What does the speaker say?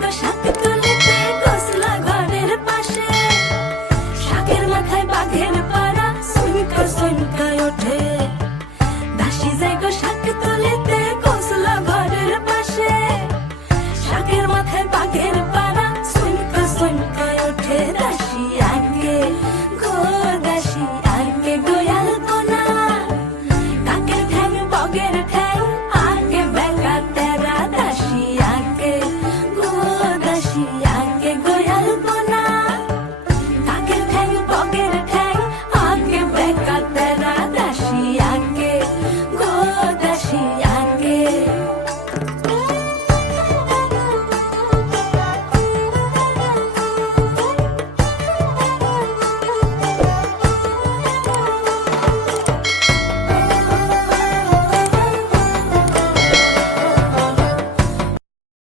গো শাক তুলিতে গোসলা ঘরের পাশে, শাকের মাথায় বাঘের পাড়া সুনকা সুনকা ওঠে। দাসী যায় গো শাক তুলিতে গোসলা ঘরের পাশে, শাকের মাথায় বাঘের পাড়া সুনকা সুনকা ওঠে। দাসী আগে গো দাসী আগে গোয়াল কোনা, কাকের ঠ্যাং বগের ঠ্যাং আগে বেকা তেরা। দাসী আগে গো দাসী